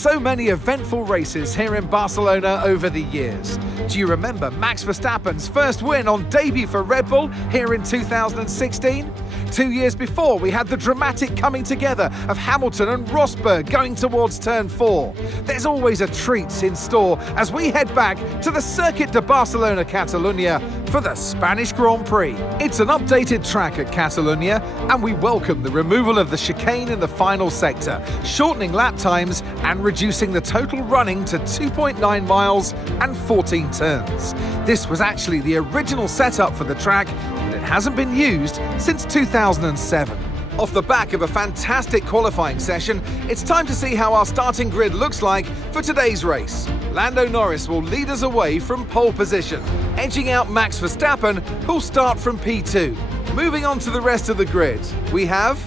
so many eventful races here in Barcelona over the years. Do you remember Max Verstappen's first win on debut for Red Bull here in 2016? 2 years before, we had the dramatic coming together of Hamilton and Rosberg going towards turn 4. There's always a treat in store as we head back to the Circuit de Barcelona-Catalunya for the Spanish Grand Prix. It's an updated track at Catalunya, and we welcome the removal of the chicane in the final sector, shortening lap times and reducing the total running to 2.9 miles and 14 turns. This was actually the original setup for the track, but it hasn't been used since 2007. Off the back of a fantastic qualifying session, it's time to see how our starting grid looks like for today's race. Lando Norris will lead us away from pole position, edging out Max Verstappen, who'll start from P2. Moving on to the rest of the grid, we have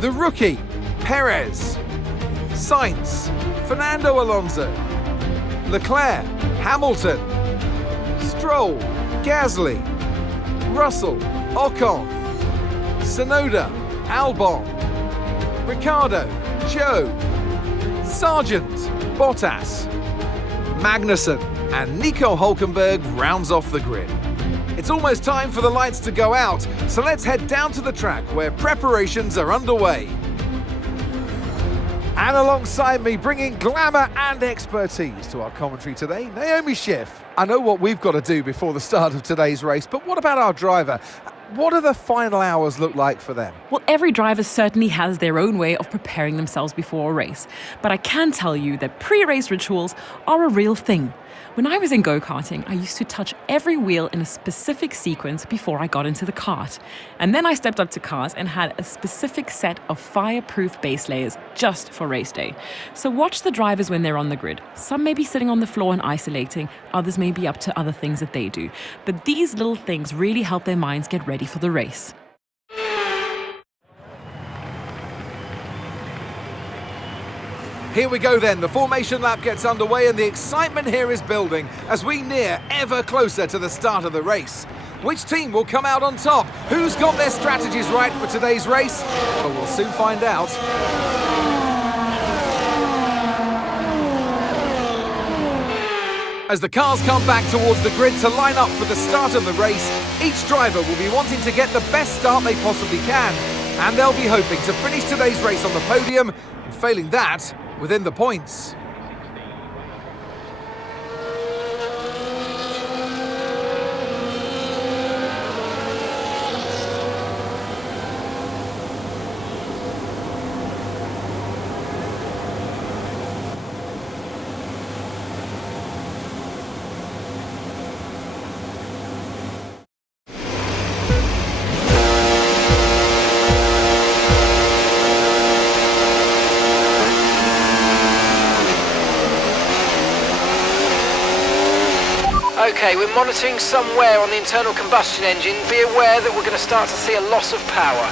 the rookie, Perez, Sainz, Fernando Alonso, Leclerc, Hamilton, Stroll, Gasly, Russell, Ocon, Tsunoda, Albon, Ricciardo, Joe, Sargent, Bottas, Magnussen, and Nico Hülkenberg rounds off the grid. It's almost time for the lights to go out, so let's head down to the track where preparations are underway. And alongside me, bringing glamour and expertise to our commentary today, Naomi Schiff. I know what we've got to do before the start of today's race, but what about our driver? What do the final hours look like for them? Well, every driver certainly has their own way of preparing themselves before a race. But I can tell you that pre-race rituals are a real thing. When I was in go-karting, I used to touch every wheel in a specific sequence before I got into the kart. And then I stepped up to cars and had a specific set of fireproof base layers just for race day. So watch the drivers when they're on the grid. Some may be sitting on the floor and isolating, others may be up to other things that they do. But these little things really help their minds get ready for the race. Here we go then, the formation lap gets underway and the excitement here is building as we near ever closer to the start of the race. Which team will come out on top? Who's got their strategies right for today's race? Well, we'll soon find out. As the cars come back towards the grid to line up for the start of the race, each driver will be wanting to get the best start they possibly can, and they'll be hoping to finish today's race on the podium, and failing that, within the points. Okay, we're monitoring somewhere on the internal combustion engine. Be aware that we're going to start to see a loss of power.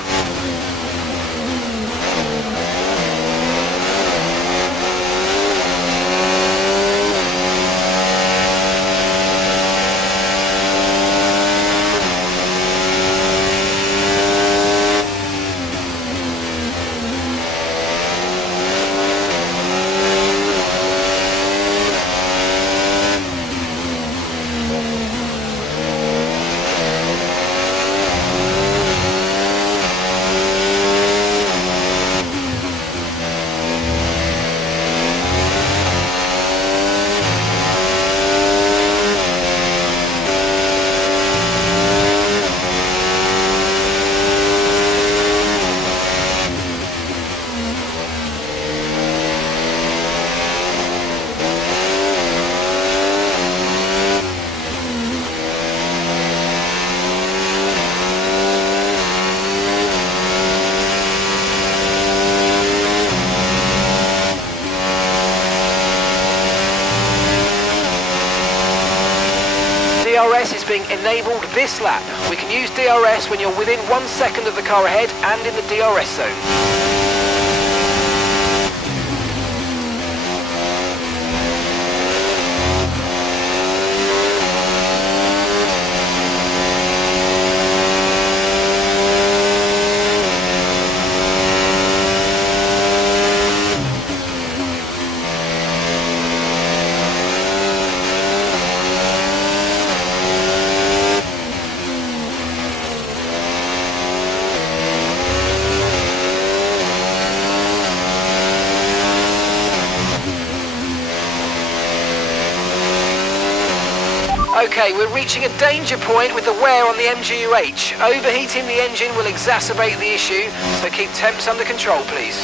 DRS is being enabled this lap. We can use DRS when you're within 1 second of the car ahead and in the DRS zone. Okay, we're reaching a danger point with the wear on the MGU-H. Overheating the engine will exacerbate the issue, so keep temps under control, please.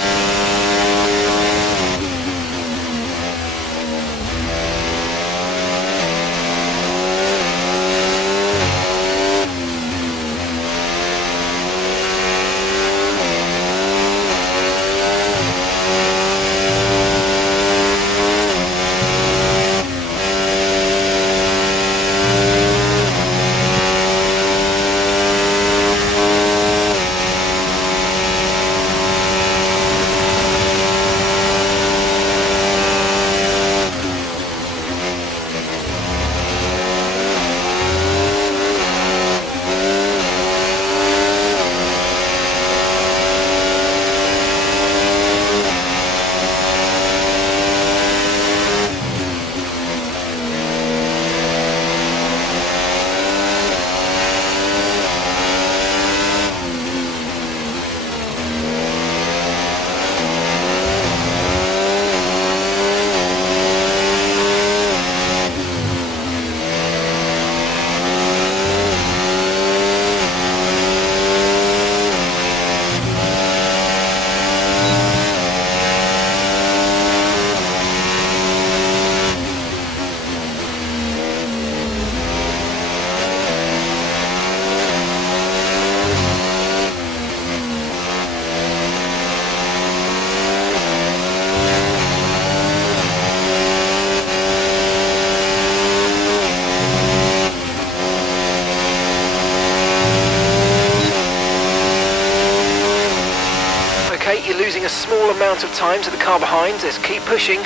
Okay, you're losing a small amount of time to the car behind. Let's keep pushing.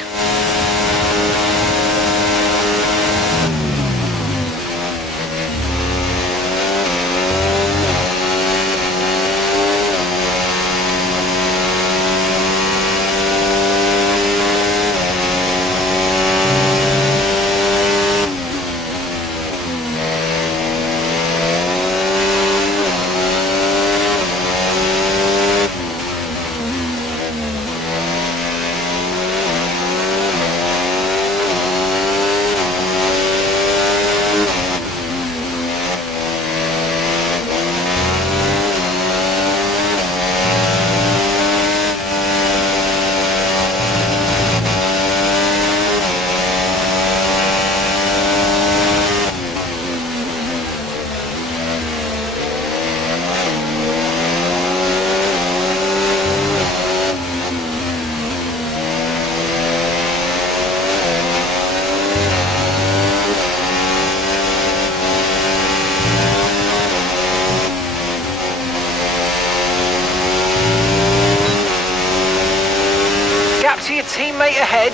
To your teammate ahead,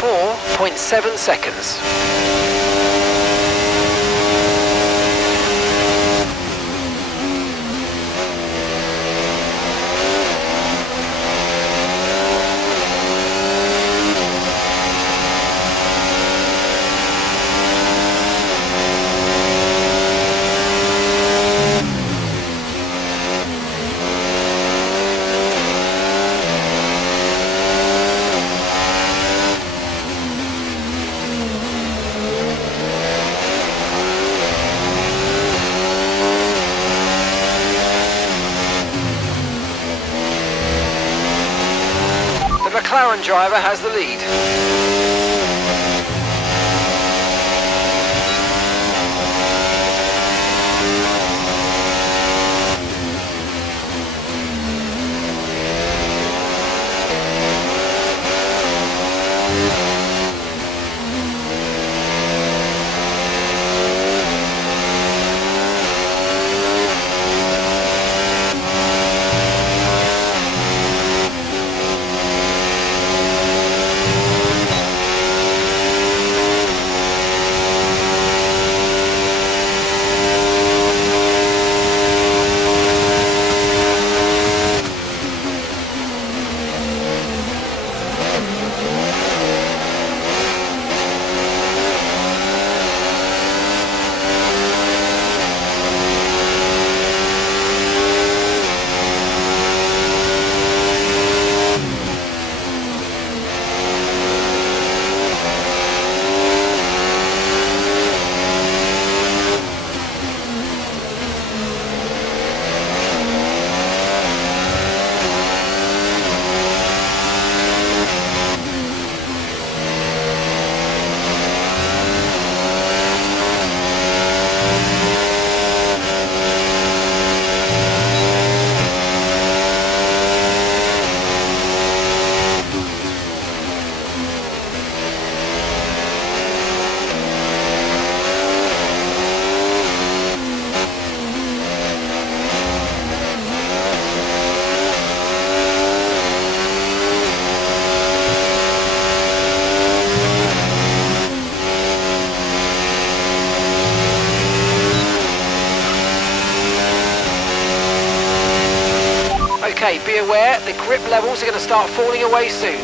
4.7 seconds. The McLaren driver has the lead. Okay, be aware, the grip levels are going to start falling away soon.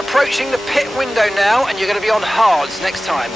Approaching the pit window now, and you're going to be on hards next time.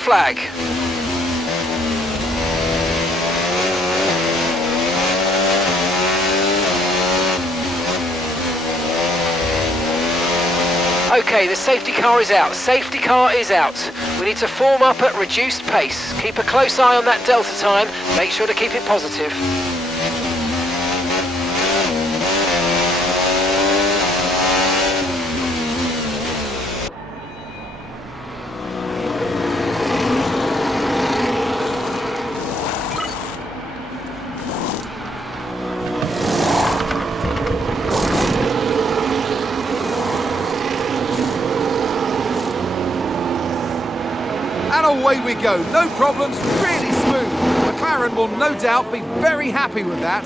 Flag. Okay, the safety car is out. Safety car is out. We need to form up at reduced pace. Keep a close eye on that delta time. Make sure to keep it positive. And away we go, no problems, really smooth. McLaren will no doubt be very happy with that.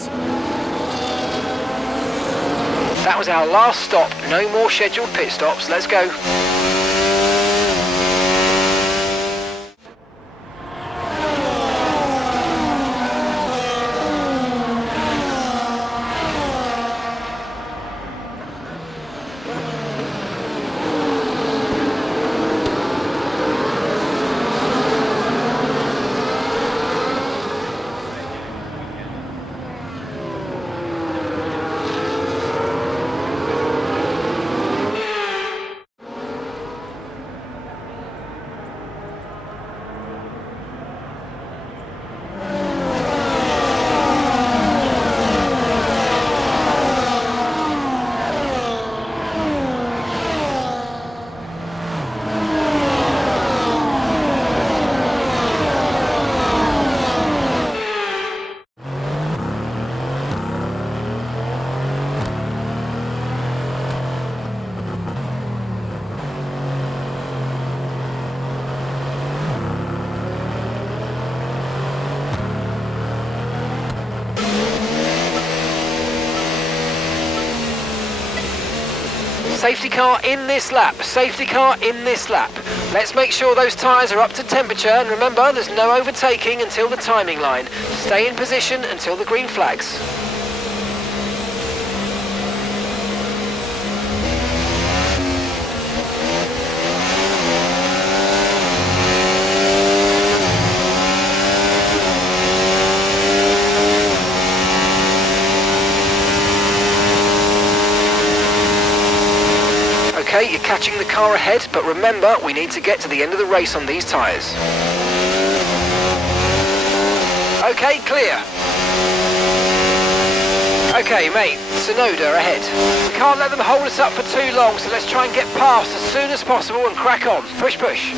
That was our last stop, no more scheduled pit stops, let's go. Safety car in this lap, safety car in this lap. Let's make sure those tyres are up to temperature, and remember, there's no overtaking until the timing line. Stay in position until the green flags. Okay, you're catching the car ahead, but remember, we need to get to the end of the race on these tyres. Okay, clear. Okay, mate, Sonoda ahead. We can't let them hold us up for too long, so let's try and get past as soon as possible and crack on. Push, push.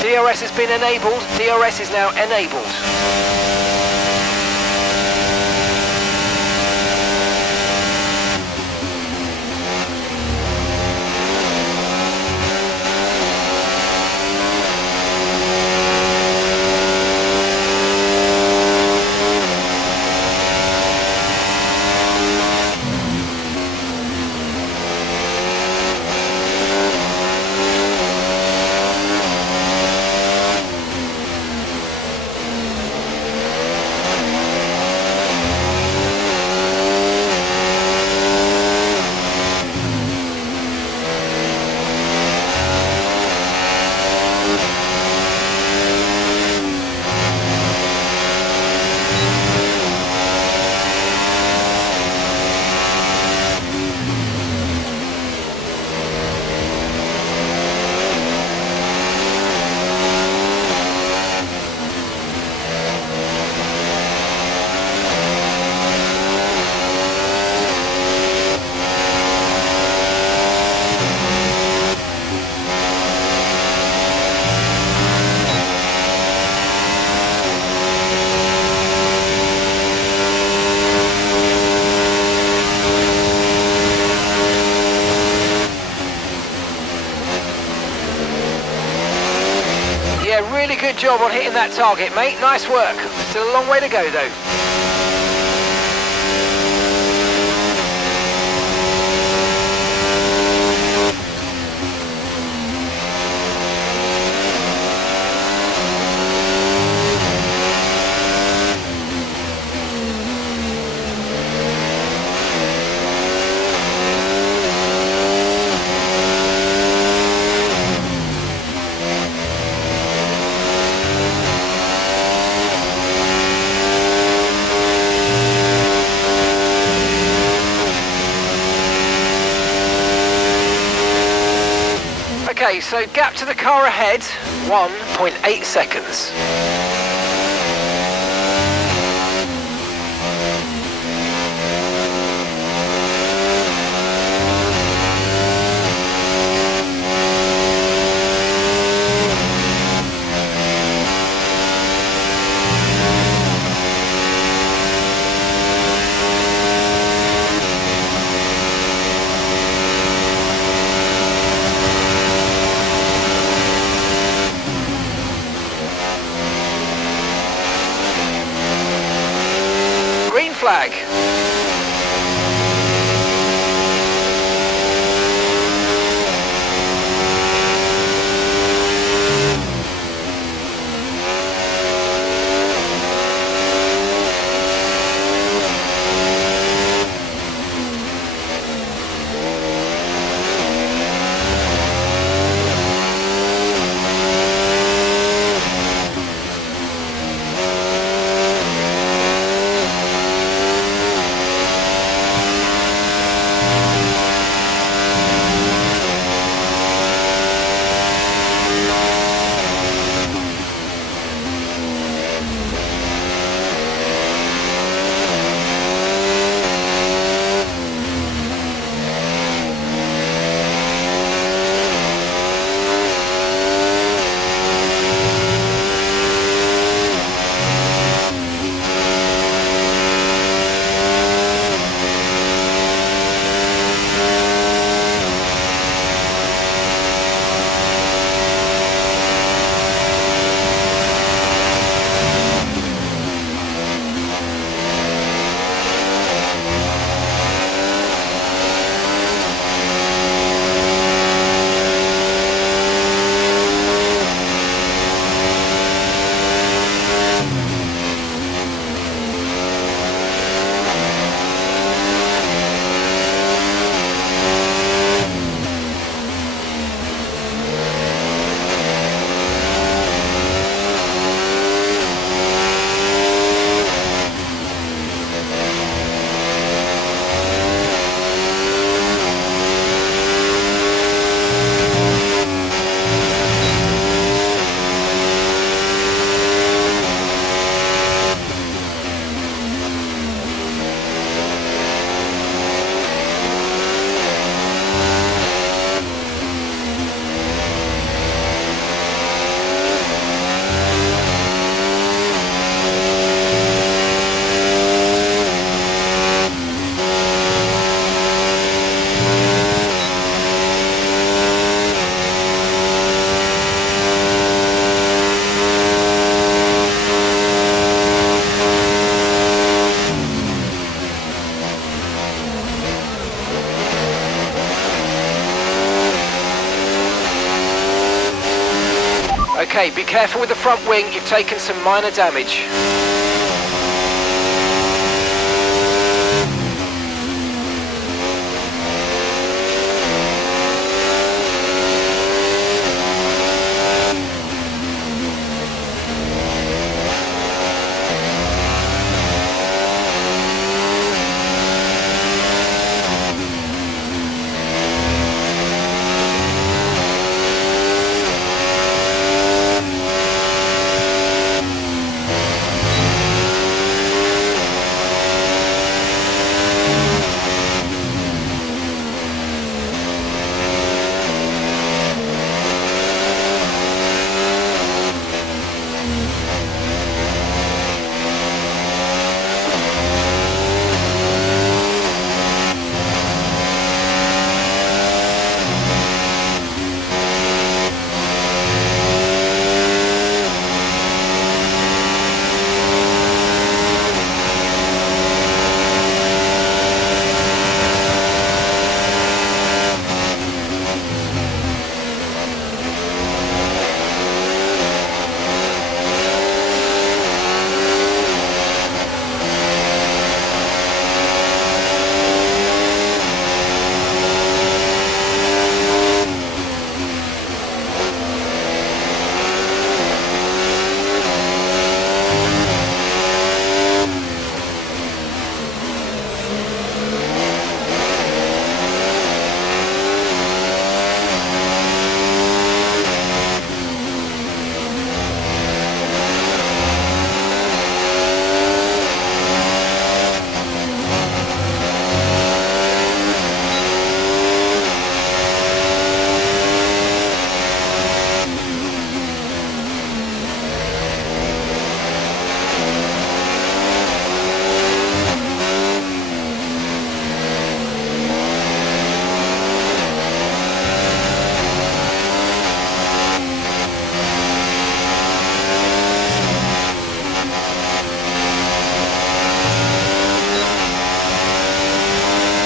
DRS has been enabled. DRS is now enabled. Yeah, really good job on hitting that target, mate. Nice work. Still a long way to go, though. Okay, so gap to the car ahead, 1.8 seconds. Green flag. Okay, be careful with the front wing, you've taken some minor damage.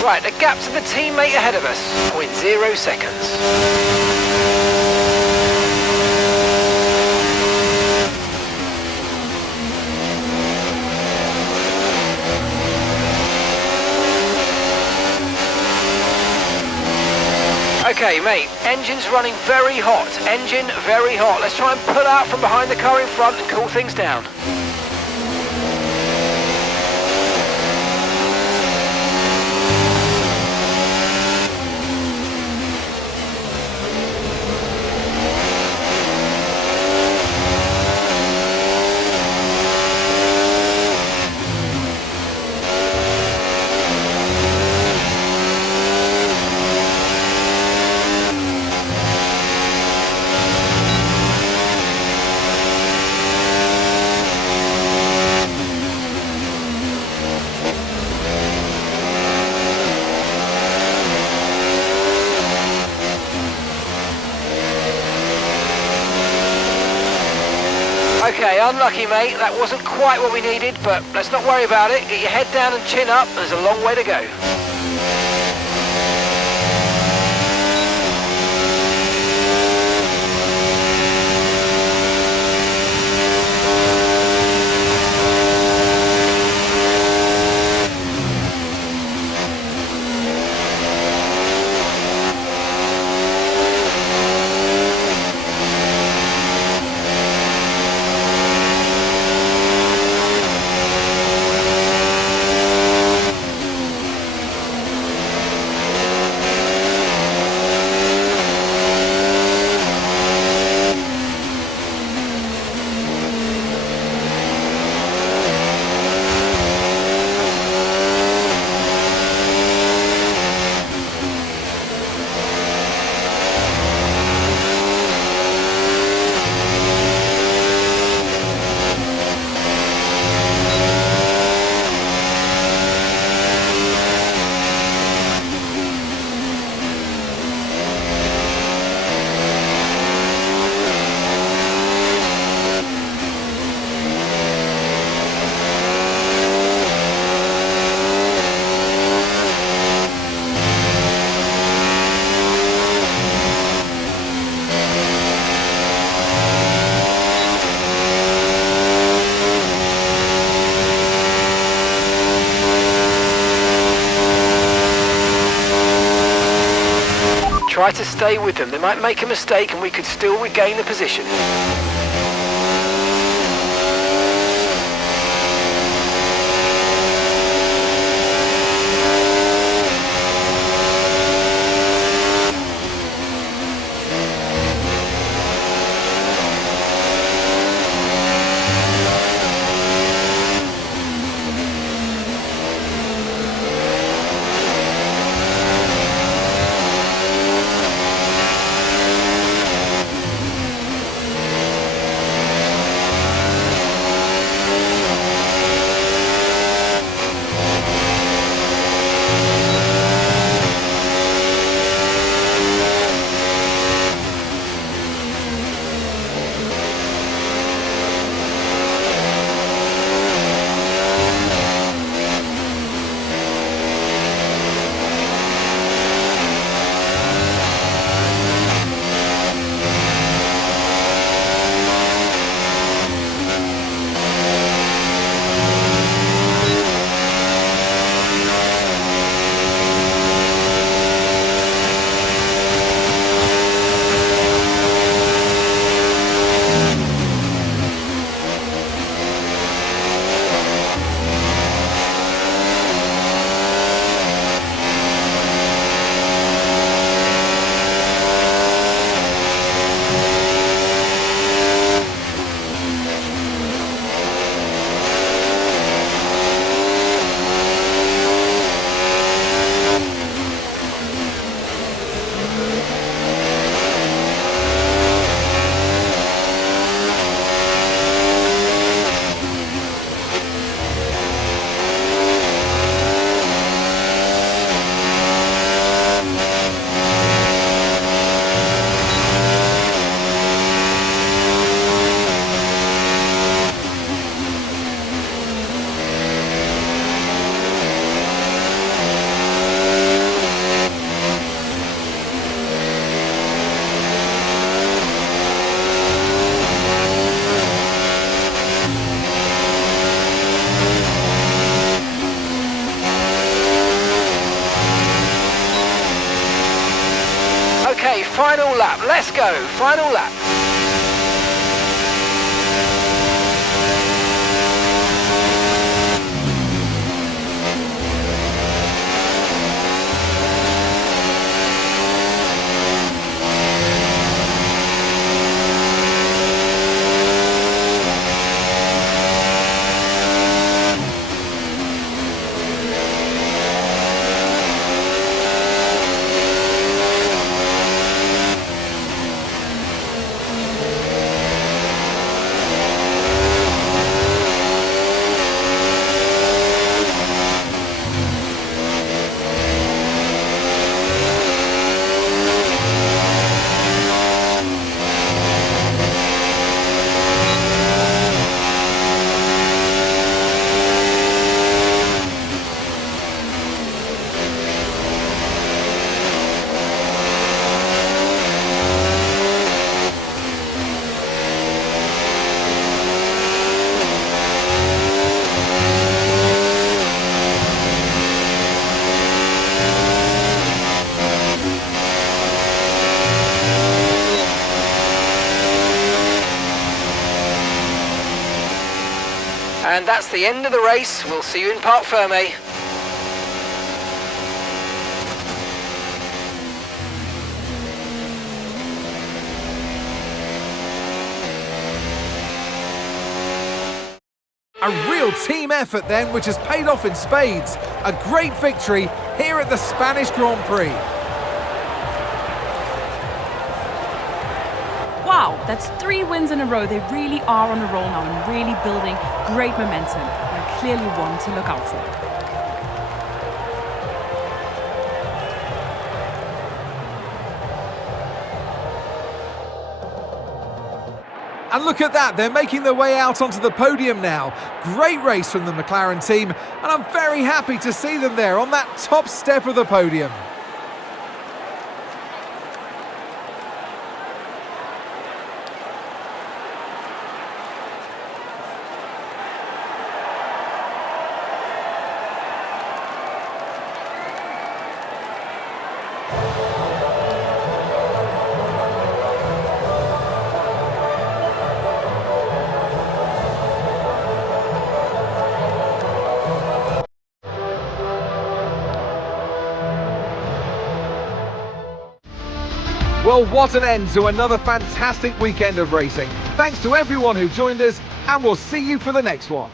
Right, the gap to the teammate ahead of us, 0.0 seconds. Okay, mate, engine's running very hot. Engine very hot. Let's try and pull out from behind the car in front and cool things down. Okay, unlucky mate, that wasn't quite what we needed, but let's not worry about it. Get your head down and chin up, there's a long way to go. Try to stay with them. They might make a mistake and we could still regain the position. Okay, final lap. Let's go. Final lap. And that's the end of the race. We'll see you in Parc Fermé. A real team effort then, which has paid off in spades. A great victory here at the Spanish Grand Prix. Wow, that's 3 wins in a row. They really are on a roll now and really building great momentum. And clearly one to look out for. And look at that, they're making their way out onto the podium now. Great race from the McLaren team, and I'm very happy to see them there on that top step of the podium. Well, what an end to another fantastic weekend of racing. Thanks to everyone who joined us, and we'll see you for the next one.